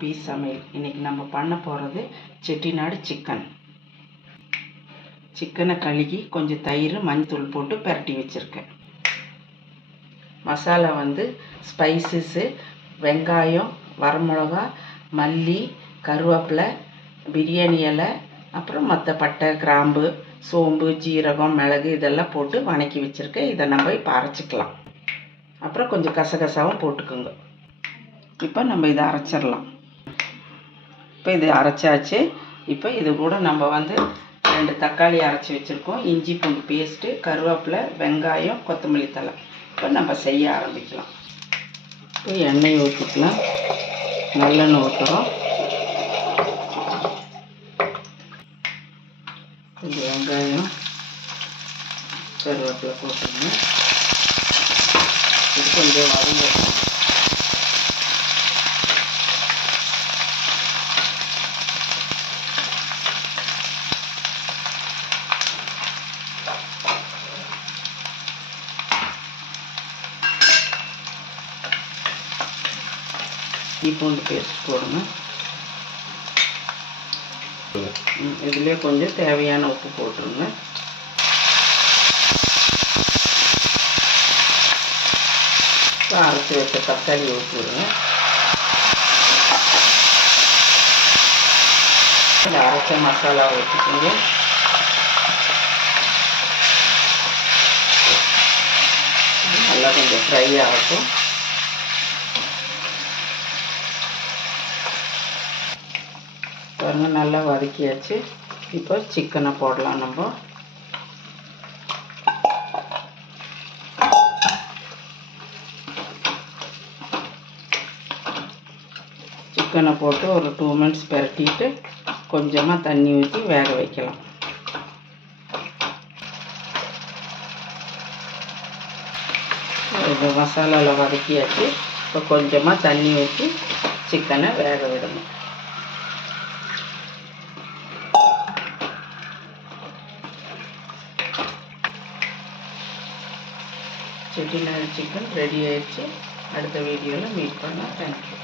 B சமையல். இன்றைக்கி நம்ம பண்ண போகிறது செட்டிநாடு சிக்கன். சிக்கனை கழுகி கொஞ்சம் தயிர் மஞ்சள் போட்டு பரட்டி வச்சுருக்கேன். மசாலா ஸ்பைசஸ்ஸு வெங்காயம், வரமிளகா, மல்லி, கருவேப்பிலை, பிரியாணி இலை, அப்புறம் மற்ற பட்டை, கிராம்பு, சோம்பு, ஜீரகம், மிளகு இதெல்லாம் போட்டு வணக்கி வச்சுருக்கேன். இதை நம்ம இப்போ அரைச்சிக்கலாம். அப்புறம் கொஞ்சம் கசகசாவும் போட்டுக்கோங்க. இப்போ நம்ம இதை அரைச்சிடலாம். இப்போ இது அரைச்சாச்சு. இப்போ இது கூட நம்ம 2 தக்காளி அரைச்சி வச்சுருக்கோம், இஞ்சி பூண்டு பேஸ்ட்டு, கருவேப்பிலை, வெங்காயம், கொத்தமல்லி தழை. இப்போ நம்ம செய்ய ஆரம்பிக்கலாம். இப்போ எண்ணெய் ஊற்றிக்கலாம். நல்லெண்ணெய் ஊற்றுறோம். கொஞ்சம் வெங்காயம், கருவேப்பிலை போட்டுருங்க. இது கொஞ்சம் வதங்கணும். இஞ்சி பூண்டு பேஸ்ட் போடுங்க. இதுலேயே கொஞ்சம் தேவையான உப்பு போட்டுருங்க. அரைச்சி வச்ச தக்காளி ஊற்றிடுங்க. அரைச்ச மசாலா ஊற்றிக்கோங்க. நல்லா கொஞ்சம் ஃப்ரை ஆகட்டும். பாருங்க, நல்லா வதக்கியாச்சு. இப்போ சிக்கனை போடலாம். நம்ம சிக்கனை போட்டு ஒரு 2 மினிட்ஸ் பரட்டிட்டு கொஞ்சமாக தண்ணி ஊற்றி வேக வைக்கலாம். இது மசாலாவில் வதக்கியாச்சு. இப்போ கொஞ்சமாக தண்ணி ஊற்றி சிக்கனை வேக விடணும். செட்டிநாடு சிக்கன் ரெடி ஆயிடுச்சு. அடுத்த வீடியோவில் மீட் பண்ணலாம். தேங்க்யூ.